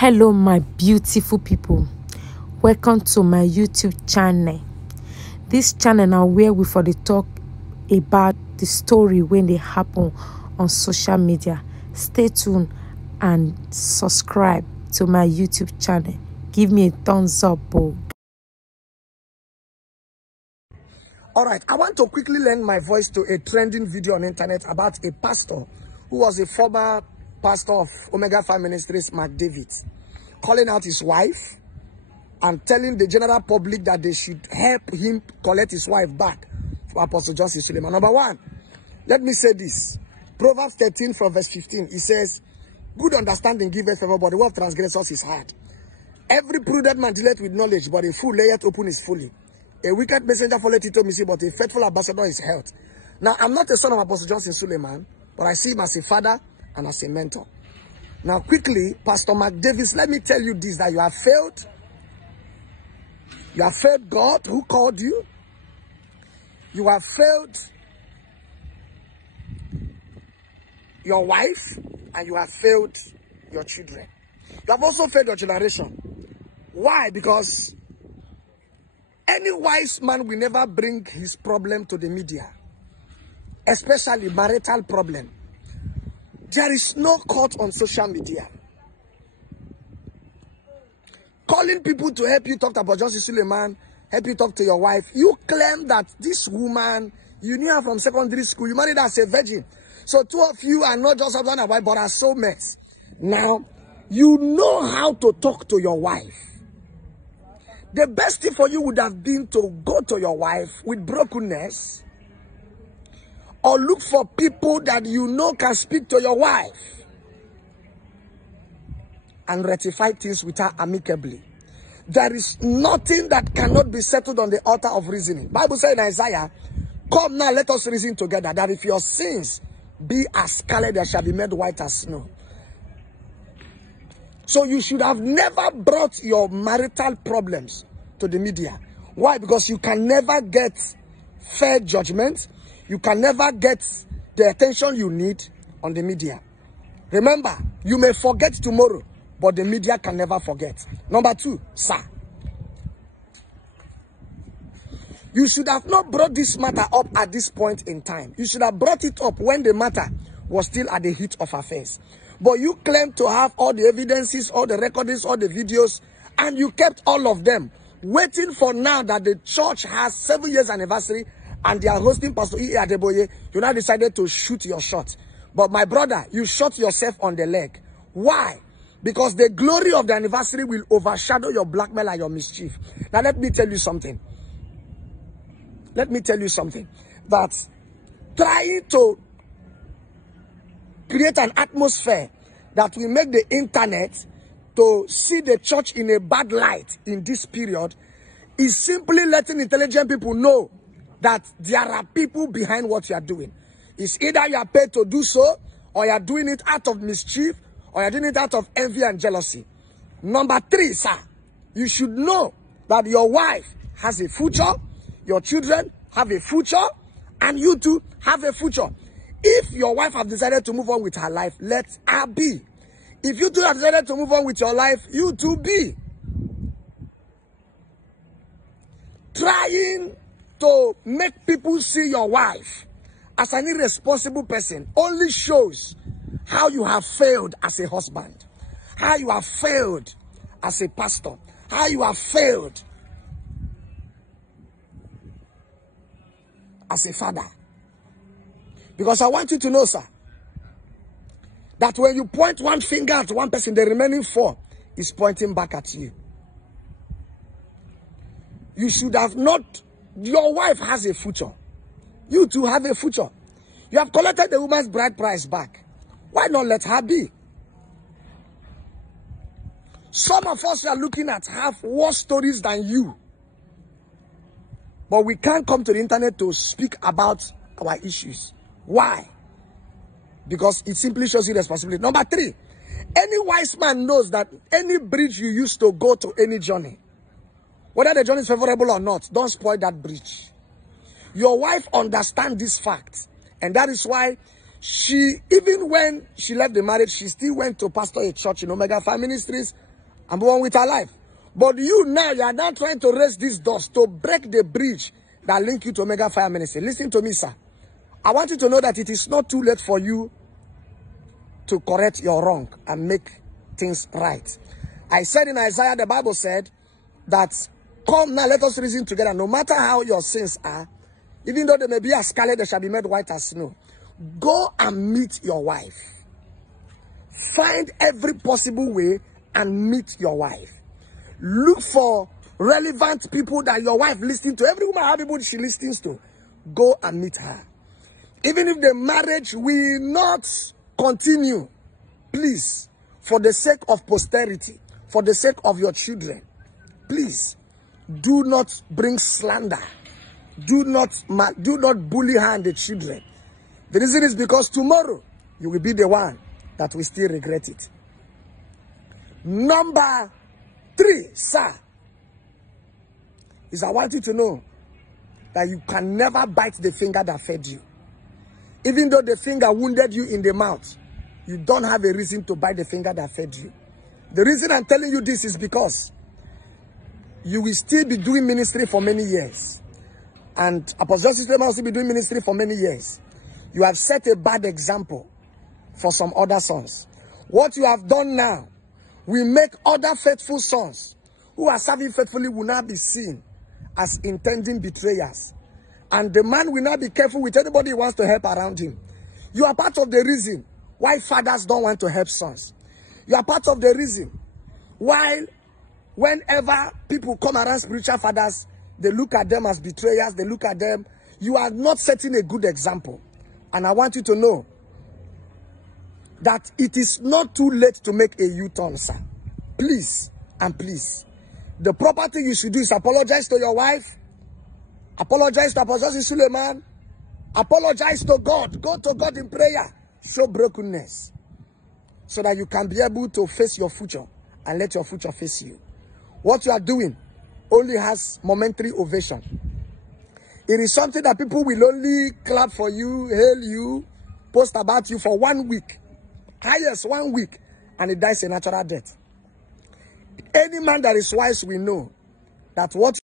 Hello my beautiful people, welcome to my YouTube channel. This channel now where we for the talk about the story when they happen on social media. Stay tuned and subscribe to my YouTube channel. Give me a thumbs up. All right, I want to quickly lend my voice to a trending video on the internet about a pastor who was a former pastor of Omega 5 Ministries, Mark David, calling out his wife and telling the general public that they should help him collect his wife back for Apostle Johnson Suleman. Number one, let me say this. Proverbs 13 from verse 15, it says, good understanding giveth favor, but the word of transgressors is hard. Every prudent man dealeth with knowledge, but a fool layeth open his folly. A wicked messenger followeth it to me, but a faithful ambassador is health. Now, I'm not a son of Apostle Johnson Suleman, but I see him as a father and as a mentor. Now, quickly, Pastor Mark Davis, let me tell you this, that you have failed. You have failed God who called you. You have failed your wife, and you have failed your children. You have also failed your generation. Why? Because any wise man will never bring his problem to the media, especially marital problem. There is no court on social media. Calling people to help you talk about Johnson Suleman, help you talk to your wife. You claim that this woman, you knew her from secondary school, you married her as a virgin. So two of you are not just husband and wife, but are soulmates. Now, you know how to talk to your wife. The best thing for you would have been to go to your wife with brokenness, or look for people that you know can speak to your wife and rectify things with her amicably. There is nothing that cannot be settled on the altar of reasoning. Bible says in Isaiah, come now, let us reason together, that if your sins be as scarlet, they shall be made white as snow. So you should have never brought your marital problems to the media. Why? Because you can never get fair judgment. You can never get the attention you need on the media. Remember, you may forget tomorrow, but the media can never forget. Number two, sir. You should have not brought this matter up at this point in time. You should have brought it up when the matter was still at the heat of affairs. But you claim to have all the evidences, all the recordings, all the videos, and you kept all of them, waiting for now that the church has 7 years anniversary and they are hosting Pastor E. Adeboye. You now decided to shoot your shot. But my brother, you shot yourself on the leg. Why? Because the glory of the anniversary will overshadow your blackmail and your mischief. Now let me tell you something. Let me tell you something. That trying to create an atmosphere that will make the internet to see the church in a bad light in this period is simply letting intelligent people know that there are people behind what you are doing. It's either you are paid to do so, or you are doing it out of mischief, or you are doing it out of envy and jealousy. Number three, sir, you should know that your wife has a future, your children have a future, and you too have a future. If your wife has decided to move on with her life, let her be. If you too have decided to move on with your life, you too be. Trying to make people see your wife as an irresponsible person only shows how you have failed as a husband, how you have failed as a pastor, how you have failed as a father. Because I want you to know, sir, that when you point one finger at one person, the remaining four is pointing back at you. You should have not. Your wife has a future. You too have a future. You have collected the woman's bride price back. Why not let her be? Some of us are looking at have worse stories than you. But we can't come to the internet to speak about our issues. Why? Because it simply shows you responsibility. Number three, any wise man knows that any bridge you use to go to any journey, whether the journey is favorable or not, don't spoil that bridge. Your wife understands this fact. And that is why she, even when she left the marriage, she still went to pastor a church in Omega 5 Ministries and move on with her life. But you are now trying to raise these doors to break the bridge that link you to Omega Fire Ministry. Listen to me, sir. I want you to know that it is not too late for you to correct your wrong and make things right. I said in Isaiah, the Bible said that, come now, let us reason together. No matter how your sins are, even though they may be as scarlet, they shall be made white as snow. Go and meet your wife. Find every possible way and meet your wife. Look for relevant people that your wife listens to. Every woman has people she listens to. Go and meet her. Even if the marriage will not continue, please, for the sake of posterity, for the sake of your children, please, do not bring slander. Do not bully her and the children. The reason is because tomorrow, you will be the one that will still regret it. Number 3, sir, is I want you to know that you can never bite the finger that fed you. Even though the finger wounded you in the mouth, you don't have a reason to bite the finger that fed you. The reason I'm telling you this is because you will still be doing ministry for many years. And Apostle Joseph will also be doing ministry for many years. You have set a bad example for some other sons. What you have done now will make other faithful sons who are serving faithfully will not be seen as intending betrayers. And the man will not be careful with anybody who wants to help around him. You are part of the reason why fathers don't want to help sons. You are part of the reason why whenever people come around spiritual fathers, they look at them as betrayers, they look at them. You are not setting a good example. And I want you to know that it is not too late to make a U-turn, sir. Please, and please. The proper thing you should do is apologize to your wife. Apologize to Apostle Suleiman. Apologize to God. Go to God in prayer. Show brokenness. So that you can be able to face your future and let your future face you. What you are doing only has momentary ovation. It is something that people will only clap for you, hail you, post about you for 1 week. Highest 1 week. And it dies a natural death. Any man that is wise will know that what